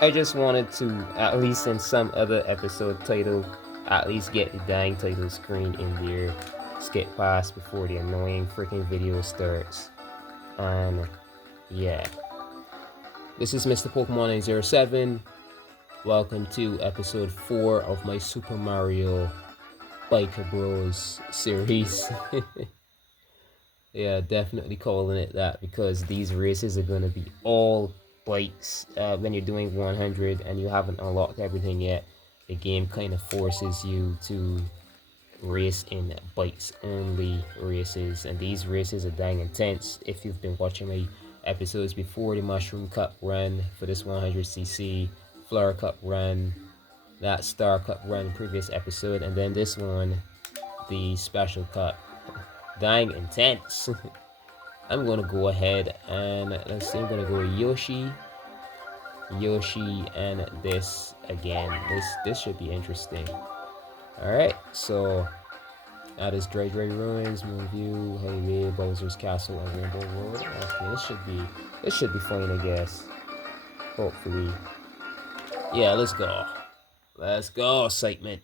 I just wanted to, at least in some other episode title, at least get the dang title screen in there. Skip past before the annoying freaking video starts. And yeah. This is Mr. Pokemon 907. Welcome to episode 4 of my Super Mario Biker Bros series. Yeah, definitely calling it that because these races are going to be all bikes. When you're doing 100 and you haven't unlocked everything yet, the game kind of forces you to race in bikes only races, and these races are dang intense. If you've been watching my episodes before, the Mushroom Cup run for this 100cc, Flower Cup run, that Star Cup run previous episode, and then this one, the Special Cup. Dang intense. I'm gonna go ahead and let's see, I'm gonna go Yoshi and this again. This should be interesting. Alright, so that is Dry Ruins, Moonview, Highway, Bowser's Castle, and Rainbow Road. Okay, this should be fine, I guess. Hopefully. Yeah, let's go. Let's go, excitement.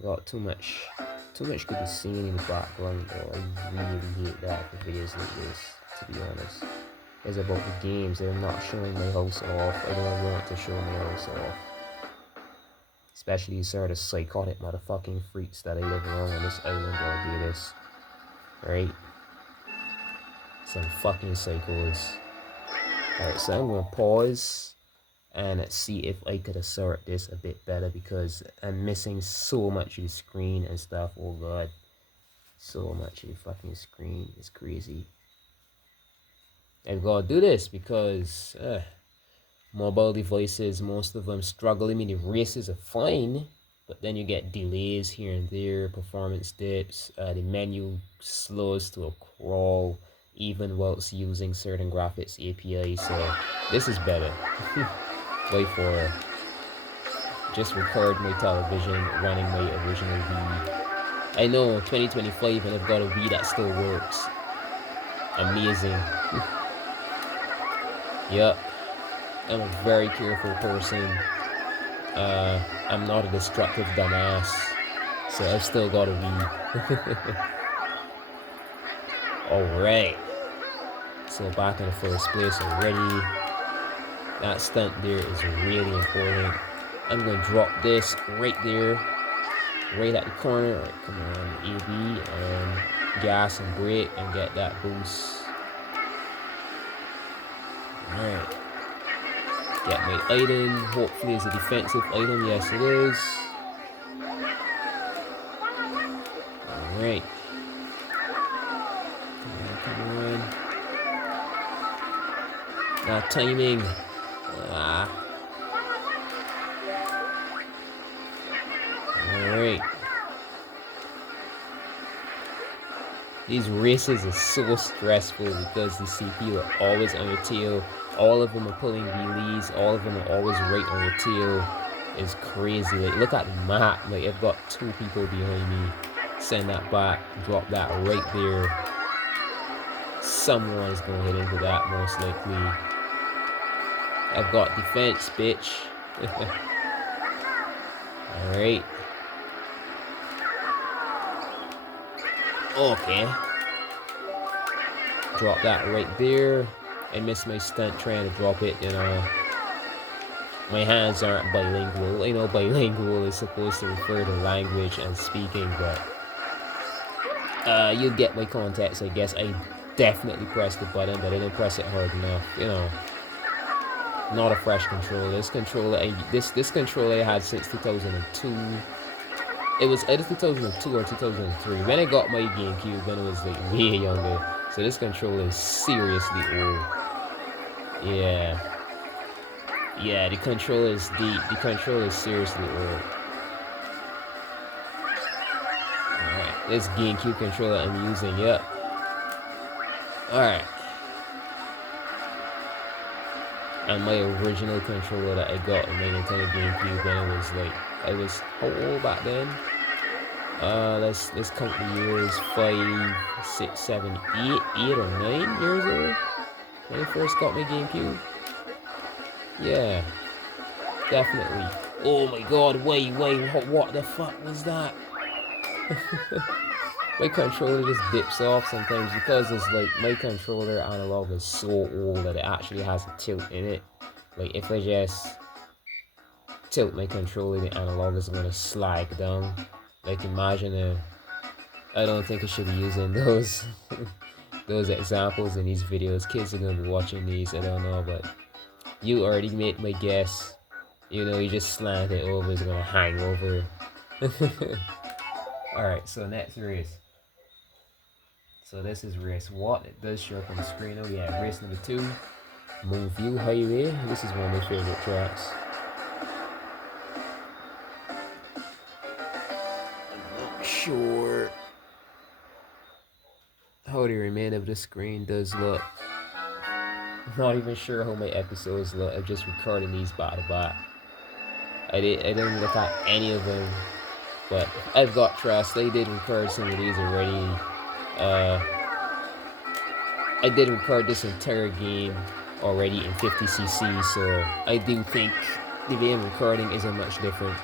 Got too much could be seen in the background though. I really hate that for videos like this, to be honest. It's about the games. I'm not showing my house off. I don't want to show my house off. Especially these sort of psychotic motherfucking freaks that I live around on this island or do this. Right? Some fucking psychos. Alright, so I'm gonna pause and see if I could assert this a bit better because I'm missing so much of the screen and stuff. Oh god. So much of the fucking screen. It's crazy. I've got to do this because mobile devices, most of them struggle. I mean, the races are fine, but then you get delays here and there, performance dips, the menu slows to a crawl, even whilst using certain graphics API. So this is better. Wait for just record my television running my original Wii. I know 2025 and I've got a Wii that still works. Amazing. Yep. I'm a very careful person. I'm not a destructive dumbass. So I've still got a Wii. Alright. So back in the first place already. That stunt there is really important. I'm going to drop this right there. Right at the corner. Alright, come on. AB and gas and brake and get that boost. Alright. Get my item. Hopefully it's a defensive item. Yes, it is. Alright. Come on. Now timing. Alright. These races are so stressful because the CPU are always on your tail. All of them are pulling wheelies. All of them are always right on your tail. It's crazy. Like, look at the map. Like, I've got 2 people behind me. Send that back. Drop that right there. Someone's gonna hit into that most likely. I've got defense, bitch. Alright. Okay. Drop that right there. I missed my stunt trying to drop it, you know. My hands aren't bilingual. I know bilingual is supposed to refer to language and speaking, but you get my context, I guess. I definitely pressed the button, but I didn't press it hard enough, you know. Not a fresh controller. This controller I had since 2002. It was either 2002 or 2003 when I got my GameCube when I was like way younger. So this controller is seriously old. Yeah, the controller is deep. The controller is seriously old. Alright, this GameCube controller I'm using, yep. Alright. And my original controller that I got in my Nintendo GameCube when I was how old back then? Let's count the years. 5, 6, 7, 8 or 9 years old when I first got my GameCube. Yeah, definitely. Oh my god, wait, what the fuck was that? My controller just dips off sometimes because it's like my controller analog is so old that it actually has a tilt in it. Like if I just tilt my controller, the analog is gonna slide down. Like imagine I don't think I should be using those those examples in these videos. Kids are gonna be watching these, I don't know, but you already made my guess. You know, you just slant it over, it's gonna hang over. Alright, so next race. So this is race what? It does show up on the screen. Oh yeah, race number 2. Moonview Highway. This is one of my favorite tracks. I'm not sure how the remainder of the screen does look. I'm not even sure how my episodes look. I'm just recording these back to back. I didn't look at any of them, but I've got trust. I did record some of these already. I did record this entire game already in 50cc, so I do think the game recording isn't much different.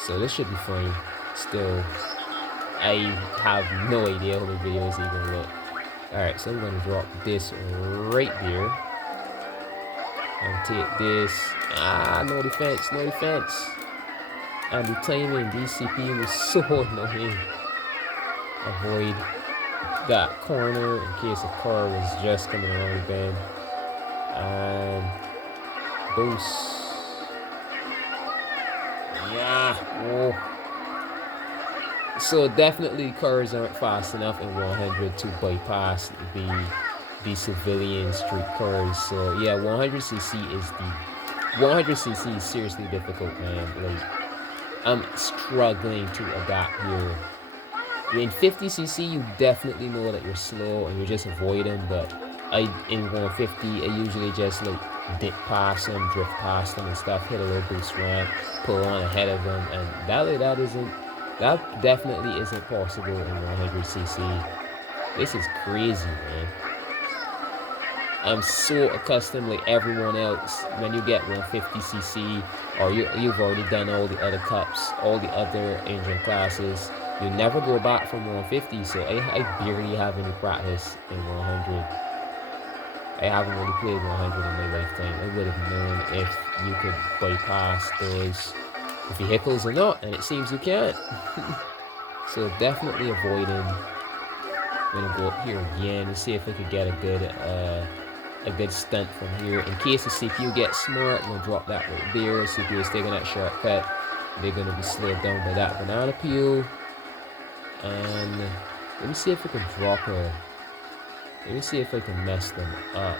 So this should be fine. Still, I have no idea how the video is even look. Alright, so I'm gonna drop this right there. And take this. No defense, no defense. And the timing, DCP was so annoying. Avoid that corner in case a car was just coming around the bend. And boost. Yeah. Oh. So definitely cars aren't fast enough in 100 to bypass the civilian street cars. So yeah, 100cc is 100cc is seriously difficult, man. Like I'm struggling to adapt here. In 50cc, you definitely know that you're slow and you're just avoiding, but in 150, I usually just like dip past them, drift past them and stuff, hit a little boost ramp, pull on ahead of them, and that definitely isn't possible in 100cc. This is crazy, man. I'm so accustomed, like everyone else, when you get 150cc, or you've already done all the other cups, all the other engine classes, you never go back from 150, so I barely have any practice in 100. I haven't really played 100 in my lifetime. I would have known if you could bypass those vehicles or not, and it seems you can't. So definitely avoiding. I'm gonna go up here again and see if I could get a good stunt from here. In case the CPU gets smart, I'm gonna drop that right there. CPU is taking that shortcut. They're gonna be slowed down by that banana peel. And let me see if I can let me see if I can mess them up.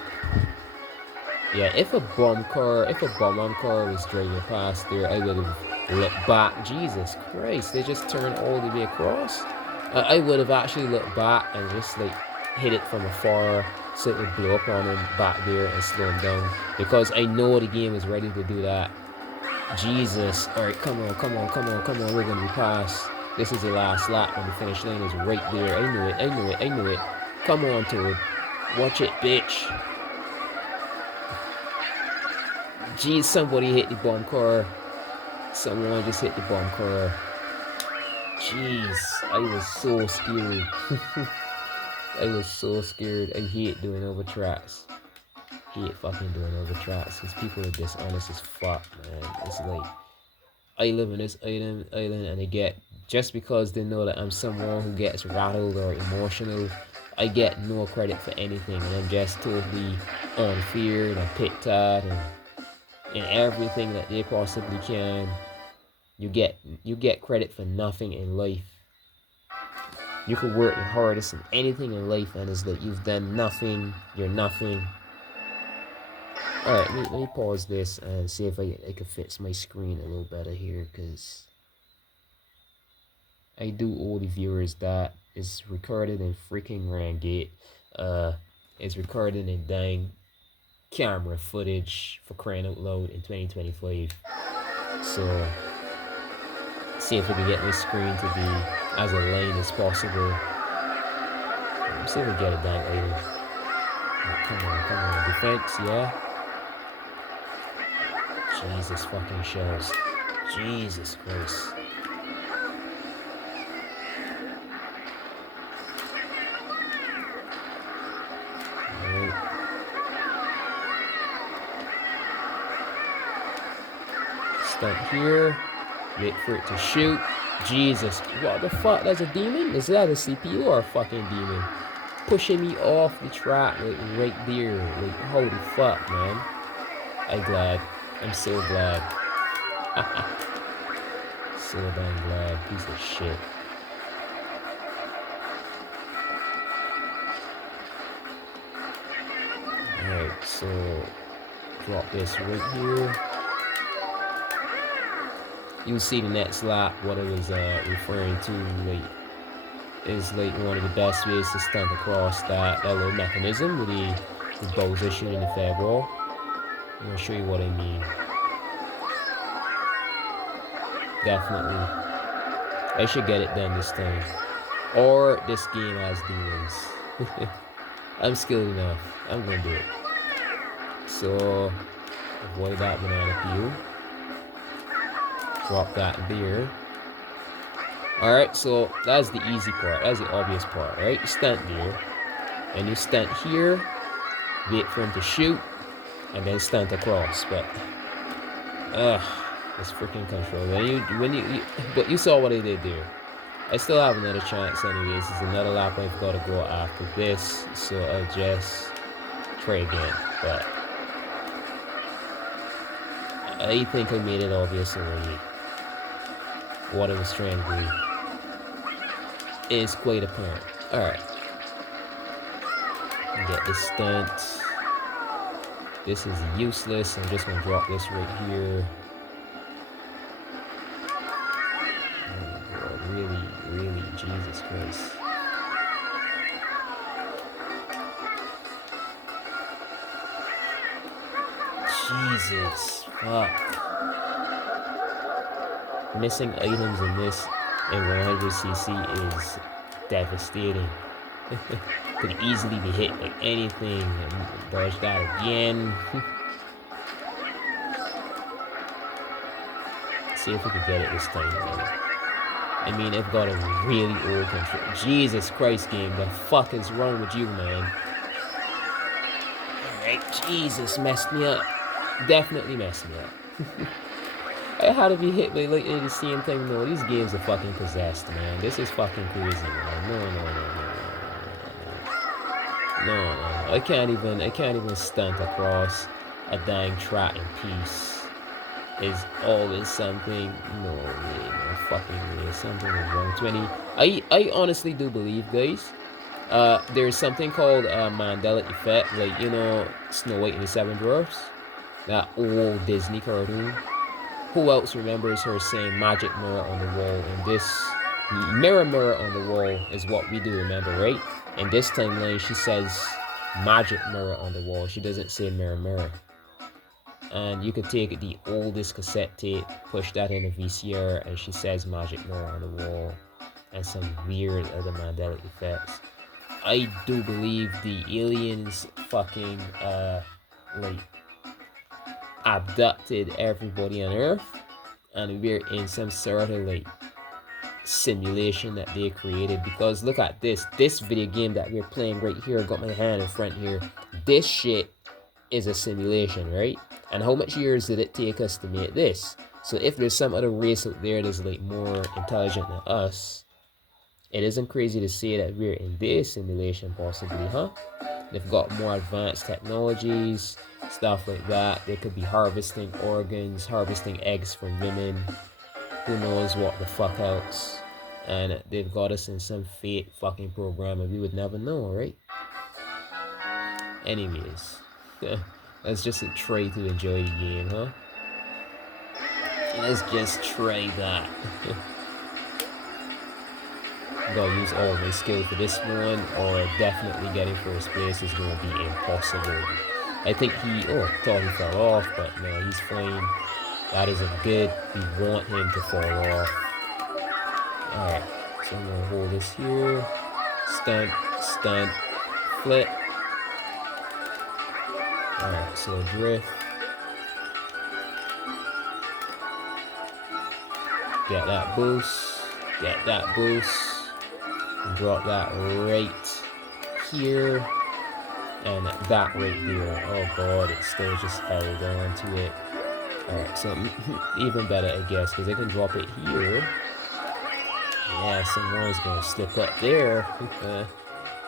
Yeah, if a bomb car was driving past there, I would have looked back. Jesus Christ, they just turned all the way across. I would have actually looked back and just like hit it from afar so it would blow up on him back there and slow him down, because I know the game is ready to do that. Jesus. Alright, come on, we're gonna be past. This is the last lap and the finish line is right there. I knew it. Come on, Toad. Watch it, bitch. Jeez, somebody hit the bomb car. Someone just hit the bomb car. Jeez, I was so scared. I was so scared. I hate doing over tracks. Hate fucking doing over tracks because people are dishonest as fuck, man. It's like, I live in this island and I get, just because they know that I'm someone who gets rattled or emotional, I get no credit for anything, and I'm just totally unfair and picked at and everything that they possibly can. You get credit for nothing in life. You could work your hardest in anything in life, and it's like you've done nothing. You're nothing. Alright, let me pause this and see if I can fix my screen a little better here, because I do owe the viewers that is recorded in freaking Rangate. It's recorded in dang camera footage, for crying out loud, in 2025. So, see if I can get my screen to be as aligned as possible. Let's see if we get it done later. Come on. Defense, yeah. Jesus fucking shells. Jesus Christ. Alright. Stunt here. Wait for it to shoot. Jesus. What the fuck? That's a demon? Is that a CPU or a fucking demon? Pushing me off the track, like, right there. Like, holy fuck, man. I'm glad. I'm so glad. So damn glad. Piece of shit. Alright, so drop this right here. You'll see the next lap what it was referring to, like, is like one of the best ways to stunt across that little mechanism with the Bowser shooting the fair ball. I'm gonna show you what I mean. Definitely. I should get it done this time. Or this game has demons. I'm skilled enough. I'm gonna do it. So avoid that banana peel. Drop that there. Alright, so that's the easy part. That's the obvious part, right? You stunt there. And you stunt here. Wait for him to shoot. And then stunt across. But this freaking control. But you saw what I did there. I still have another chance anyways. There's another lap I've got to go after this. So I'll just try again. But I think I made it obvious already. What I was trying to do is quite apparent. Alright. Get this stunt. This is useless. I'm just gonna drop this right here. Oh God, really, Jesus Christ. Jesus, fuck. Missing items in this in 100cc is devastating. Could easily be hit by anything and dodge that again. See if we can get it this time, man. I mean, I've got a really old control. Jesus Christ, game. The fuck is wrong with you, man? Alright, Jesus, messed me up. Definitely messed me up. I had to be hit by lightning at the same time. No, these games are fucking possessed, man. This is fucking crazy, man. No. I can't even stunt across a dying track in peace. Is always something. No fucking way. Something is wrong. 20. I honestly do believe, guys. There's something called a Mandela effect, like, you know, Snow White and the Seven Dwarfs. That old Disney cartoon. Who else remembers her saying magic mirror on the wall? And this mirror on the wall is what we do remember, right? In this timeline, she says magic mirror on the wall. She doesn't say mirror. And you could take the oldest cassette tape, push that in a VCR, and she says magic mirror on the wall. And some weird other Mandela effects. I do believe the aliens fucking, like, abducted everybody on Earth, and we're in some sort of like simulation that they created. Because look at this video game that we're playing right here. I got my hand in front here. This shit is a simulation, right? And how much years did it take us to make this? So if there's some other race out there that's like more intelligent than us, it isn't crazy to say that we're in this simulation possibly, huh? They've got more advanced technologies, stuff like that. They could be harvesting organs, harvesting eggs from women. Who knows what the fuck else. And they've got us in some fake fucking program and we would never know, right? Anyways. Let's just try to enjoy the game, huh? Let's just try that. Gotta use all my skill for this one, or definitely getting first place is gonna be impossible. I think thought he fell off, but no, he's fine. That isn't good. We want him to fall off. Alright, so I'm gonna hold this here. Stunt, flip. Alright, so drift. Get that boost. Get that boost. And drop that right here. And that right there. Oh god, it still just held on to it. Alright, so even better, I guess, because I can drop it here. Yeah, someone's gonna slip up there.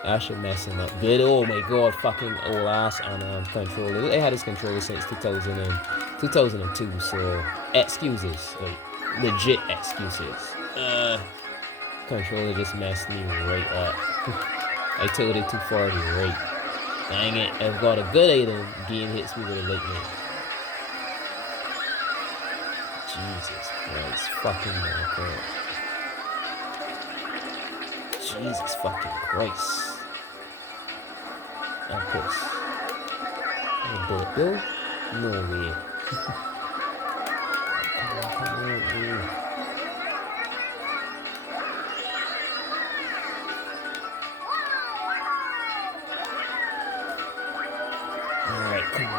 I should mess him up good. Oh my god, fucking old ass on controller. I had this controller since 2002, so excuses. Like, legit excuses. Controller just messed me right up. I tilted it too far to the right. Dang it, I've got a good item. Game hits me with a lightning. Jesus Christ, fucking miracle. Jesus fucking Christ. And push. A bullet bill? No way. Come on, dude. Alright, come on.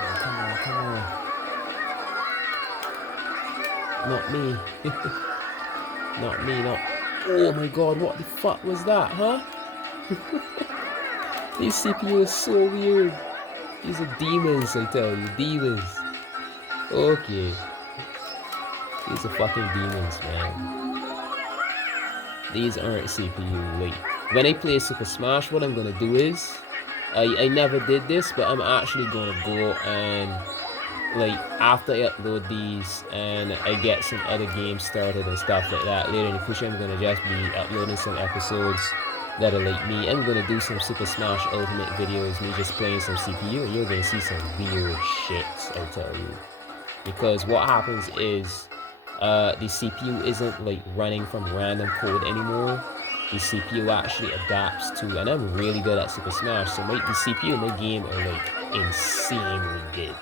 Not me. Not me, not. Oh my god, what the fuck was that, huh? These CPU is so weird. These are demons, I tell you. Demons. Okay. These are fucking demons, man. These aren't CPU. Like, when I play Super Smash, what I'm gonna do is, I never did this, but I'm actually gonna go and, like, after I upload these and I get some other games started and stuff like that, later in the future I'm gonna just be uploading some episodes that are like me. I'm gonna do some Super Smash Ultimate videos, me just playing some CPU, and you're gonna see some weird shit, I tell you. Because what happens is, the CPU isn't like running from random code anymore. The CPU actually adapts to, and I'm really good at Super Smash, so the CPU in my game are like insanely good.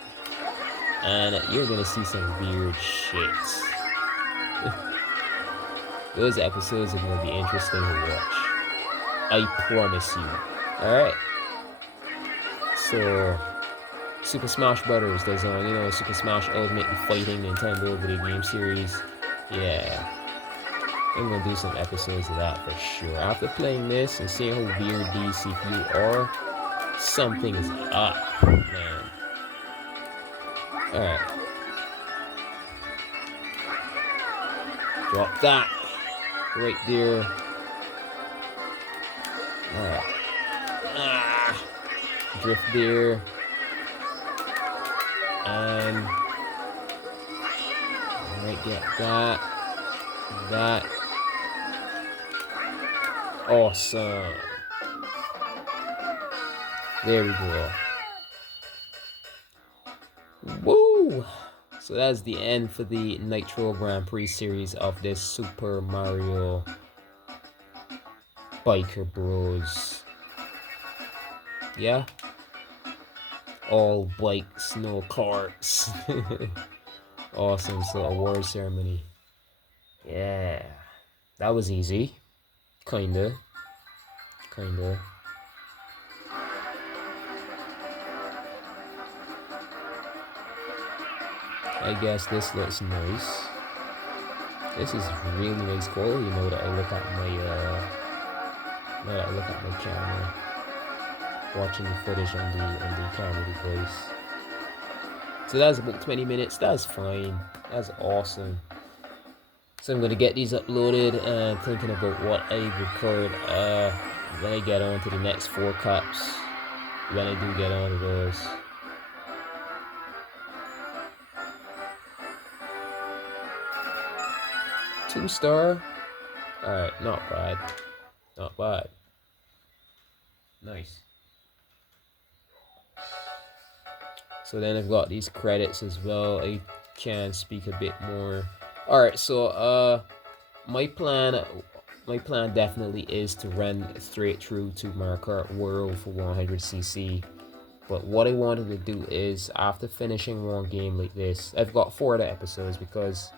And you're gonna see some weird shit. Those episodes are gonna be interesting to watch. I promise you. Alright. So, Super Smash Brothers, there's Super Smash Ultimate Fighting Nintendo video game series. Yeah. I'm gonna do some episodes of that for sure. After playing this and seeing how weird these CPU are, something is up, man. Alright. Drop that right there. Alright. Drift there. And alright, get that. That. Awesome. There we go. Woo! So that's the end for the Nitro Grand Prix series of this Super Mario Biker Bros. Yeah? All bikes, no carts. Awesome. So award ceremony. Yeah. That was easy. Kinda. I guess this looks nice. This is really nice quality now that I look at my camera, watching the footage on the camera device. So that's about 20 minutes. That's fine. That's awesome. So I'm gonna get these uploaded and thinking about what I record when I get on to the next 4 cups. When I do get on to those. Two-star. Alright, not bad. Not bad. Nice. So then I've got these credits as well. I can speak a bit more. Alright, so my plan definitely is to run straight through to Mario Kart World for 100cc. But what I wanted to do is, after finishing one game like this, I've got 4 other episodes because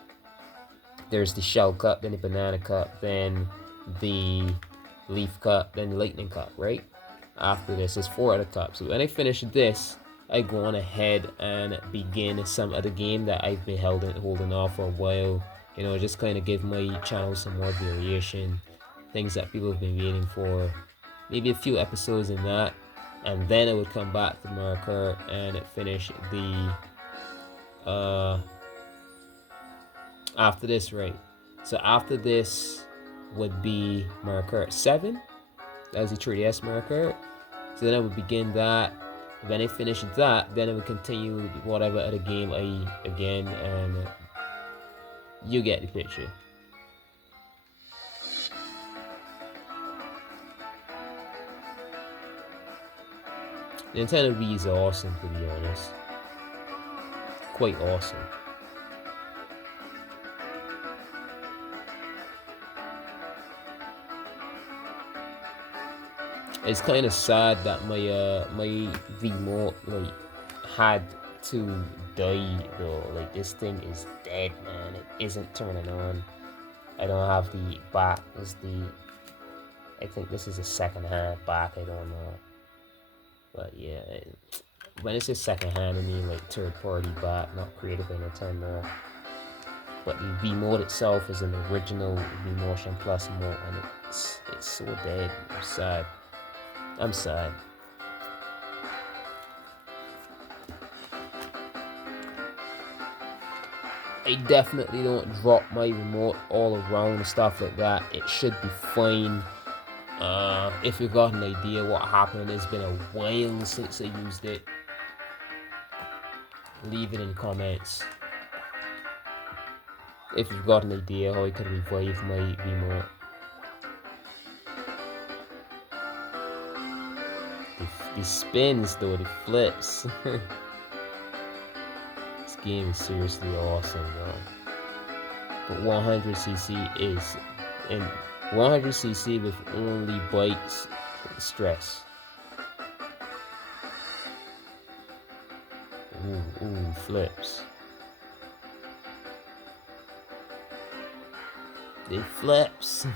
there's the Shell Cup, then the Banana Cup, then the Leaf Cup, then the Lightning Cup, right? After this, there's 4 other cups. So when I finish this, I go on ahead and begin some other game that I've been holding off for a while. You know, just kind of give my channel some more variation, things that people have been waiting for. Maybe a few episodes in that, and then I would come back to Mario Kart and finish the after this, right? So after this would be Mario Kart 7. That's the 3DS Mario Kart. So then I would begin that. When I finish that, then I would continue whatever other game and you get the picture. Nintendo Wii is awesome, to be honest. Quite awesome. It's kind of sad that my remote like had to die though. Like this thing is dead, man. It isn't turning on. I don't have the back. I think this is a second-hand back. I don't know, but yeah, when it says second-hand, I mean like third-party back, not created by Nintendo. But the remote itself is an original V-Motion Plus remote, and it's so dead. I'm sad. I'm sad. I definitely don't drop my remote all around and stuff like that. It should be fine. If you've got an idea what happened, it's been a while since I used it. Leave it in the comments. If you've got an idea how I could revive my remote. The spins though, the flips. This game is seriously awesome though. But 100cc is in 100cc with only bikes stress. Ooh, flips. They flips.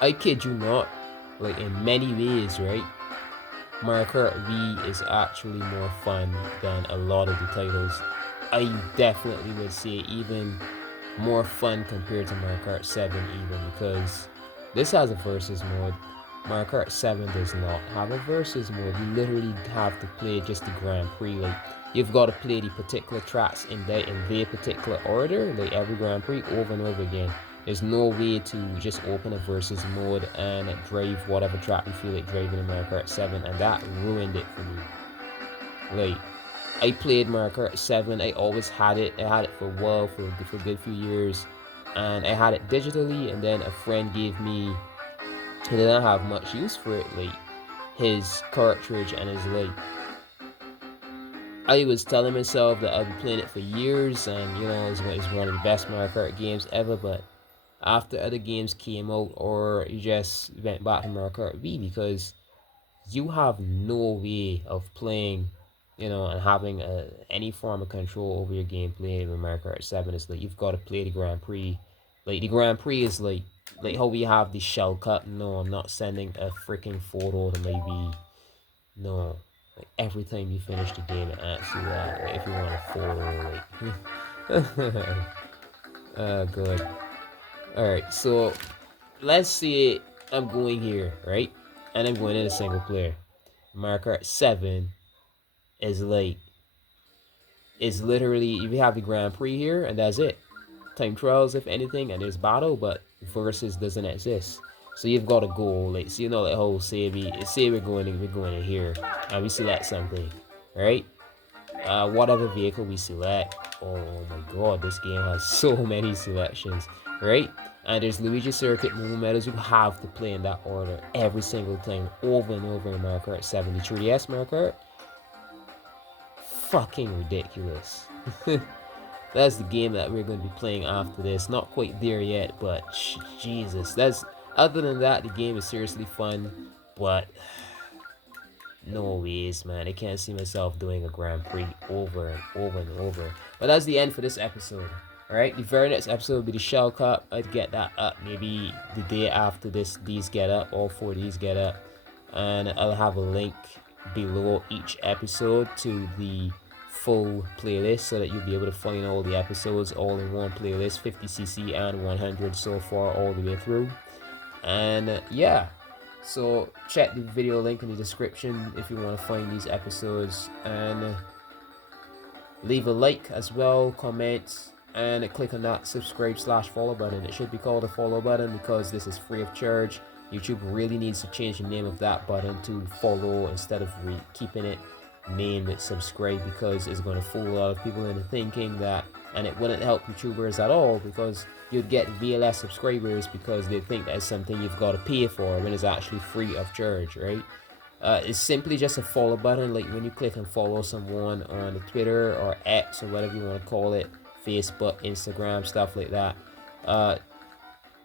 I kid you not, like in many ways, right? Mario Kart Wii is actually more fun than a lot of the titles. I definitely would say even more fun compared to Mario Kart 7 even, because this has a versus mode. Mario Kart 7 does not have a versus mode. You literally have to play just the Grand Prix. Like, you've got to play the particular tracks in their particular order, like every Grand Prix over and over again. There's no way to just open a versus mode and drive whatever track you feel like driving in Mario Kart 7, and that ruined it for me. Like, I played Mario Kart 7, I always had it. I had it for a while, for a good few years, and I had it digitally, and then a friend gave me, he didn't have much use for it, like, his cartridge, and his like, I was telling myself that I'd be playing it for years, and you know, it's one of the best Mario Kart games ever, but after other games came out, or you just went back to Mario Kart Wii, because you have no way of playing, you know, and having any form of control over your gameplay with Mario Kart 7. It's like you've got to play the Grand Prix. Like, the Grand Prix is like how we have the shell cut. No, I'm not sending a freaking photo to my Wii. No. Like, every time you finish the game, it asks you that. Like, if you want a photo, like... good. Alright, so let's say I'm going here, right? And I'm going in a single player. Mario Kart 7 is like, is literally, you have the Grand Prix here, and that's it. Time trials, if anything, and there's battle, but versus doesn't exist. So you've got to go, like, so you know, like, how say we're going in here, and we select something, right? Whatever vehicle we select. Oh my god, this game has so many selections, right? And there's Luigi Circuit, Moon Meadows. You have to play in that order every single time, over and over in Mario Kart 7. The 3DS Mario Kart, fucking ridiculous. That's the game that we're going to be playing after this. Not quite there yet, but Jesus. Other than that, the game is seriously fun, but no ways, man. I can't see myself doing a Grand Prix over and over and over. But that's the end for this episode. Alright, the very next episode will be the Shell Cup. I'd get that up maybe the day after these get up, all 4 of these get up. And I'll have a link below each episode to the full playlist so that you'll be able to find all the episodes all in one playlist, 50cc and 100 so far all the way through. And yeah, so check the video link in the description if you want to find these episodes, and leave a like as well, comment, and click on that subscribe/follow button. It should be called a follow button because this is free of charge. YouTube really needs to change the name of that button to follow instead of keeping it named subscribe, because it's going to fool a lot of people into thinking that, and it wouldn't help YouTubers at all, because you'd get way less subscribers because they think that it's something you've got to pay for when it's actually free of charge, right? It's simply just a follow button, like when you click and follow someone on Twitter or X or whatever you want to call it, Facebook, Instagram, stuff like that.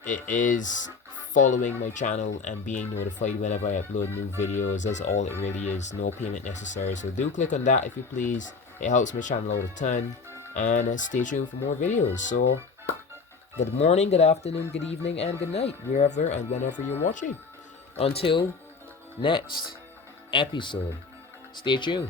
It is following my channel and being notified whenever I upload new videos. That's all it really is. No payment necessary. So do click on that if you please. It helps my channel out a ton. And stay tuned for more videos. So good morning, good afternoon, good evening, and good night, wherever and whenever you're watching. Until next episode, stay tuned.